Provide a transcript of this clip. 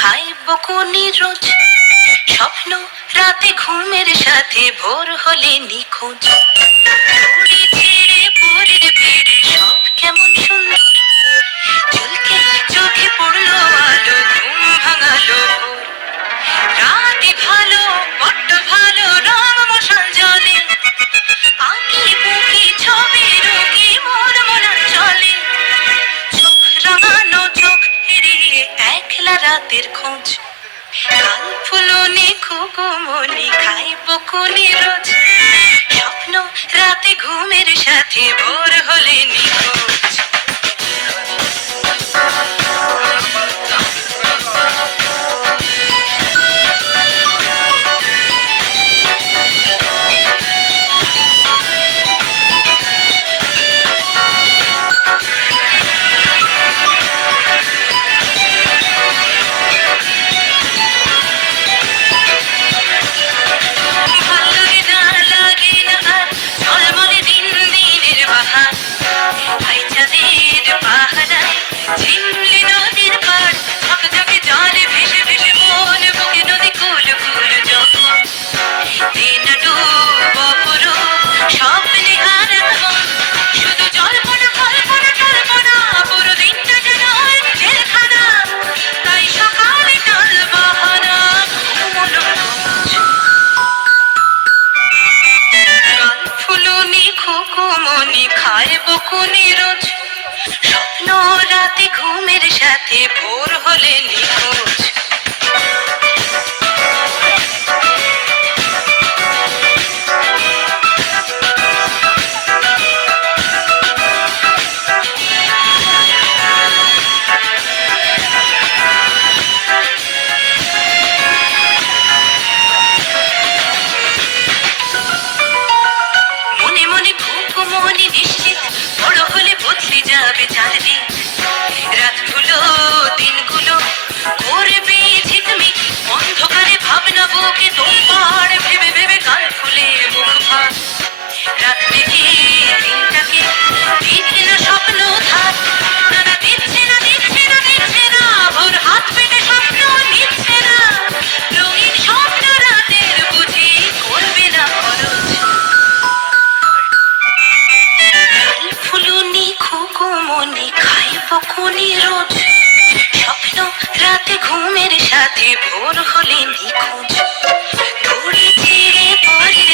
খাই বকুনি রোজ, স্বপ্ন রাতে ঘুমের সাথে ভোর হলে নিখোঁজ। ঘুড়ি ছিঁড়ে ভোরের ভিড় সব কেমন সুন্দর, চুলকে চোখে পড়লো আলো, ঘুম ভাঙালো ভোর। রাতে ভালো বড্ড ভালো, রং মশাল জলে, আঁকি বুকি ছবি রুকি মোর মনা চলে। চোখ রাঙানো চোখ এড়িয়ে একলা রাতের খোঁজ, কাল ফুলনি খুকুমনি খাই বকুনি রোজ, স্বপ্ন রাতে ঘুমের সাথে ভোর হলে নিখোঁজ। ঝিমলি নদীর পাড় ঝকঝকে জলে ভেসে ভেসে মন বুকে নদী কুল কুল যখন, দিন ডুব অপরূপ স্বপ্নে হারাবো, শুধু জল্পনা কল্পনা কল্পনা, পুরো দিনটা যেন এক জেলখানা। তাই সকালে টাল বাহানা ঘুমোনোর খোঁজ, কাল ফুলনি খুকুমনি খায় বকুনি রোজ, স্বপ্ন রাতে ঘুমের সাথে ভোর হলে নিখোঁজ। মনে মনে খুকুমনি নিশ্চিত, বড় হলে বদলে যাবে চারদিক। রাতগুলো দিনগুলো করবে ঝিকমিক, অন্ধকারে ভাবনা বুকে তোলপাড়, ভেবে ভেবে কাল ফুলে মুখ ভার। রাত দেখে দিনটাকে দিচ্ছে না স্বপ্ন ধার, না না দিচ্ছে না দিচ্ছে না দিচ্ছে না, ভোর হাত পেতে স্বপ্ন নিচ্ছে না। রঙিন স্বপ্ন রাতের বুঝি করবে না খরচ, ফুলনি খুকুমনি খাই বকুনি রোজ, স্বপ্ন রাতে ঘুমের সাথে ভোর হলে নিখোঁজ। ঘুড়ি ছিঁড়ে পরের